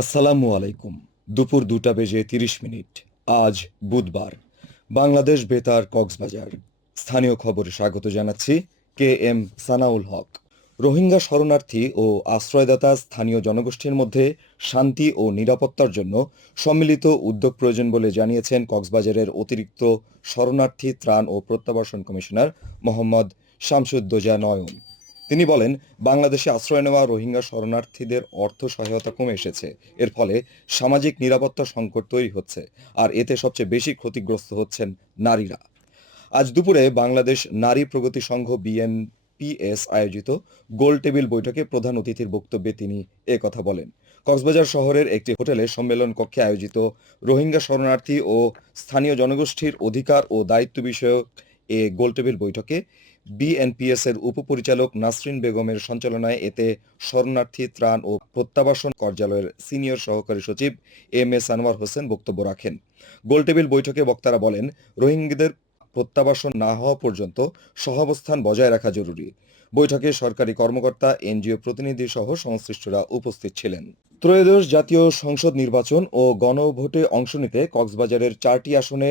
আসসালামু আলাইকুম। দুপুর 2টা বেজে 30 মিনিট। আজ বুধবার। বাংলাদেশ বেতার কক্সবাজার। স্থানীয় খবরে স্বাগত জানাচ্ছি KM সানাউল হক। রোহিঙ্গা শরণার্থী ও আশ্রয়দাতা স্থানীয় জনগোষ্ঠীর মধ্যে শান্তি ও নিরাপত্তার জন্য সম্মিলিত উদ্যোগ প্রয়োজন বলে জানিয়েছেন কক্সবাজারের অতিরিক্ত শরণার্থী ত্রাণ ও প্রত্যাবাসন কমিশনার মোহাম্মদ শামসুদ্দোজা নয়ন। তিনি বলেন, বাংলাদেশে আশ্রয় নেওয়া রোহিঙ্গা শরণার্থীদের অর্থ সহায়তা কমে এসেছে। এর ফলে সামাজিক নিরাপত্তা সংকট তৈরি হচ্ছে, আর এতে সবচেয়ে বেশি ক্ষতিগ্রস্ত হচ্ছেন নারীরা। আজ দুপুরে বাংলাদেশ নারী প্রগতি সংঘ BNPS আয়োজিত গোল টেবিল বৈঠকে প্রধান অতিথির বক্তব্যে তিনি কথা বলেন। কক্সবাজার শহরের একটি হোটেলে সম্মেলন কক্ষে আয়োজিত রোহিঙ্গা শরণার্থী ও স্থানীয় জনগোষ্ঠীর অধিকার ও দায়িত্ব বিষয়ক গোল টেবিল বৈঠকে BNPS এর উপপরিচালক নাসরিন বেগমের সঞ্চালনায় এতে শরণার্থী ত্রাণ ও প্রত্যাবাসন কার্যালয়ের সিনিয়র সহকারী সচিব MS আনোয়ার হোসেন বক্তব্য রাখেন। গোলটেবিল বৈঠকে বক্তারা বলেন, রোহিঙ্গাদের প্রত্যাবাসন না হওয়া পর্যন্ত সহাবস্থান বজায় রাখা জরুরি। বৈঠকে সরকারি কর্মকর্তা, NGO প্রতিনিধি সহ সংশ্লিষ্টরা উপস্থিত ছিলেন। ত্রয়োদশ জাতীয় সংসদ নির্বাচন ও গণভোটে অংশ নিতে কক্সবাজারের 4টি আসনে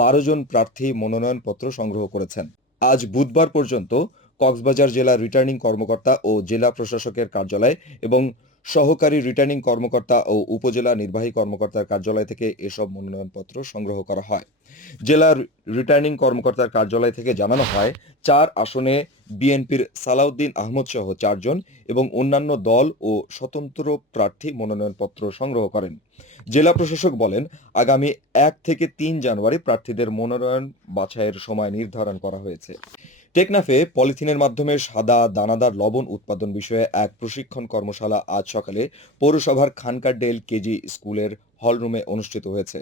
12 জন প্রার্থী মনোনয়নপত্র সংগ্রহ করেছেন। আজ বুধবার পর্যন্ত কক্সবাজার জেলা রিটার্নিং কর্মকর্তা ও জেলা প্রশাসকের কার্যালয় এবং সহকারী রিটার্নিং কর্মকর্তা ও উপজেলা নির্বাহী কর্মকর্তার কার্যালয় থেকে এসব মনোনয়নপত্র সংগ্রহ করা হয়। জেলার রিটার্নিং কর্মকর্তার কার্যালয় থেকে জানানো হয়, 4 আসনে বিএনপির সালাউদ্দিন আহমদ সহ 4 জন এবং অন্যান্য দল ও স্বতন্ত্র প্রার্থী মনোনয়নপত্র সংগ্রহ করেন। জেলা প্রশাসক বলেন, আগামী 1 থেকে 3 জানুয়ারি প্রার্থীদের মনোনয়ন বাছাইয়ের সময় নির্ধারণ করা হয়েছে। টেকনাফে পলিথিনের মাধ্যমে সাদা দানাদার লবণ উৎপাদন বিষয়ে এক প্রশিক্ষণ কর্মশালা আজ সকালে পৌরসভার খানকারডেল কেজি স্কুলের হলরুমে অনুষ্ঠিত হয়েছে।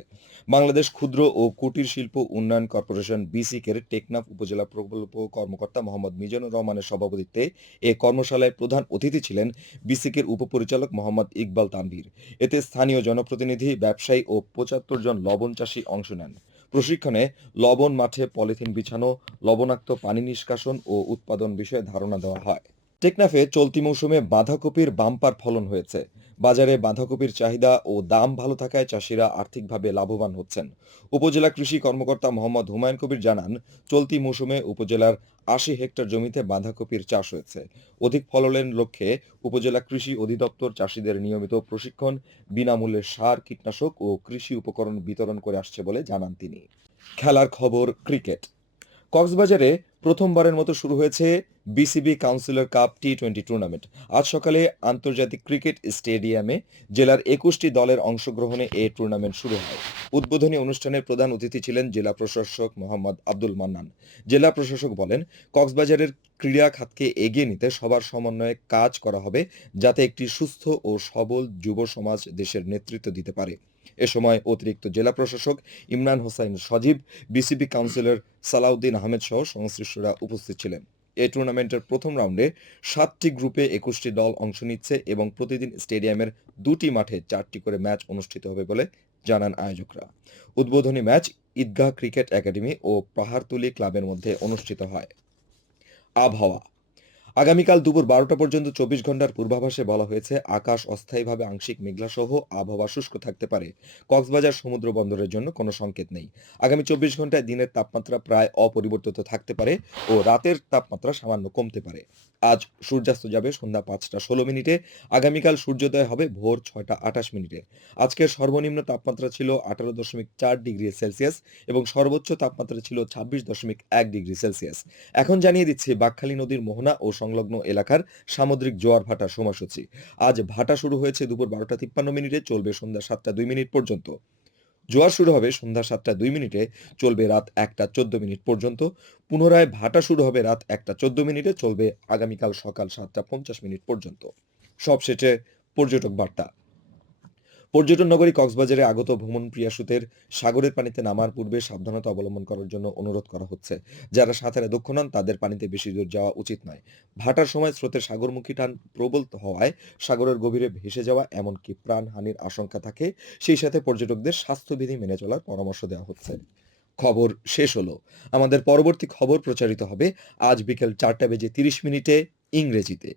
বাংলাদেশ ক্ষুদ্র ও কুটির শিল্প উন্নয়ন কর্পোরেশন BSIC-এর টেকনাফ উপজেলা প্রকল্প কর্মকর্তা মোহাম্মদ মিজানুর রহমানের সভাপতিত্বে এ কর্মশালায় প্রধান অতিথি ছিলেন BSIC-এর উপপরিচালক মোহাম্মদ ইকবাল তানভীর। এতে স্থানীয় জনপ্রতিনিধি, ব্যবসায়ী ও 75 জন লবণ চাষী অংশ নেন। প্রশিক্ষণে লবণ মাঠে পলিথিন বিছানো, লবণাক্ত পানি নিষ্কাশন ও উৎপাদন বিষয়ে ধারণা দেওয়া হয়। টেকনাফে চলতি মৌসুমে বাঁধাকপির বাম্পার ফলন হয়েছে। বাজারে বাঁধাকপির চাহিদা ও দাম ভালো থাকায় চাষিরা আর্থিকভাবে লাভবান হচ্ছেন। উপজেলা কৃষি কর্মকর্তা মোহাম্মদ হুমায়ুন কবির জানান, চলতি মৌসুমে উপজেলার 80 হেক্টর জমিতে বাঁধাকপির চাষ হয়েছে। অধিক ফলনের লক্ষ্যে উপজেলা কৃষি অধিদপ্তর চাষিদের নিয়মিত প্রশিক্ষণ, বিনামূল্যে সার, কীটনাশক ও কৃষি উপকরণ বিতরণ করে আসছে বলে জানান তিনি। খেলার খবর, ক্রিকেট। কক্সবাজারে প্রথমবারের মতো শুরু হয়েছে BCB councillor cup T20 tournament. আজ সকালে আন্তর্জাতিক ক্রিকেট স্টেডিয়ামে জেলার 21টি দলের অংশগ্রহণে এ টুর্নামেন্ট শুরু হয়। উদ্বোধনী অনুষ্ঠানে প্রধান অতিথি ছিলেন জেলা প্রশাসক মোহাম্মদ আব্দুল মান্নান। জেলা প্রশাসক বলেন, কক্সবাজারের ক্রীড়া খাতকে এগিয়ে নিতে সবার সমন্বয়ে কাজ করা হবে, যাতে একটি সুস্থ ও সবল যুব সমাজ দেশের নেতৃত্ব দিতে পারে। এ সময় অতিরিক্ত জেলা প্রশাসক ইমরান হোসাইন সজীব, BCB কাউন্সিলর সালাউদ্দিন আহমেদ সহ সংশ্লিষ্টরা উপস্থিত ছিলেন। এই টুর্নামেন্টের প্রথম রাউন্ডে 7টি গ্রুপে 21টি দল অংশ নিচ্ছে এবং প্রতিদিন স্টেডিয়ামের 2টি মাঠে 4টি করে ম্যাচ অনুষ্ঠিত হবে বলে জানান আয়োজকরা। উদ্বোধনী ম্যাচ ঈদগাহ ক্রিকেট একাডেমি ও পাহাড়তলী ক্লাবের মধ্যে অনুষ্ঠিত হয়। আবহাওয়া। আগামীকাল দুপুর 12টা পর্যন্ত 24 ঘন্টার পূর্বাভাসে বলা হয়েছে, আকাশ অস্থায়ীভাবে আংশিক মেঘলাসহ আবহাওয়া শুষ্ক থাকতে পারে। কক্সবাজার সমুদ্র বন্দরের জন্য কোনো সংকেত নেই। আগামী 24 ঘন্টায় দিনের তাপমাত্রা প্রায় অপরিবর্তিত থাকতে পারে ও রাতের তাপমাত্রা সামান্য কমতে পারে। আজ সূর্যাস্ত যাবে সন্ধ্যা 5টা 16 মিনিটে। আগামীকাল সূর্যোদয় হবে ভোর 6টা 28 মিনিটে। আজকের সর্বনিম্ন তাপমাত্রা ছিল 18.4 ডিগ্রি সেলসিয়াস এবং সর্বোচ্চ তাপমাত্রা ছিল 26.1 ডিগ্রি সেলসিয়াস। এখন জানিয়ে দিচ্ছি বাঁকখালী নদীর মোহনা ও সংলগ্ন এলাকার সামুদ্রিক জোয়ার ভাটার সময়সূচি। আজ ভাটা শুরু হয়েছে দুপুর 12টা 53 মিনিটে, চলবে সন্ধ্যা 7টা 2 মিনিট পর্যন্ত। জোয়ার শুরু হবে সন্ধ্যা 7টা 2 মিনিটে, চলবে রাত 1টা 14 মিনিট পর্যন্ত। পুনরায় ভাটা শুরু হবে রাত 1টা 14 মিনিটে, চলবে আগামীকাল সকাল 7টা 50 মিনিট পর্যন্ত। সবশেষে পর্যটক বার্তা। পর্যটন নগরী কক্সবাজারে আগত ভ্রমণ পিয়াসুদের সাগরের পানিতে নামার পূর্বে সাবধানতা অবলম্বন করার জন্য অনুরোধ করা হচ্ছে। যারা সাঁতারে দক্ষ নন তাদের পানিতে বেশি দূর যাওয়া উচিত নয়। ভাটার সময় স্রোতের সাগরমুখী টান প্রবল হওয়ায় সাগরের গভীরে ভেসে যাওয়া এমনকি প্রাণহানির আশঙ্কা থাকে। সেই সাথে পর্যটকদের স্বাস্থ্যবিধি মেনে চলার পরামর্শ দেওয়া হচ্ছে। খবর শেষ হলো। আমাদের পরবর্তী খবর প্রচারিত হবে আজ বিকেল 4টা বেজে 30 মিনিটে ইংরেজিতে।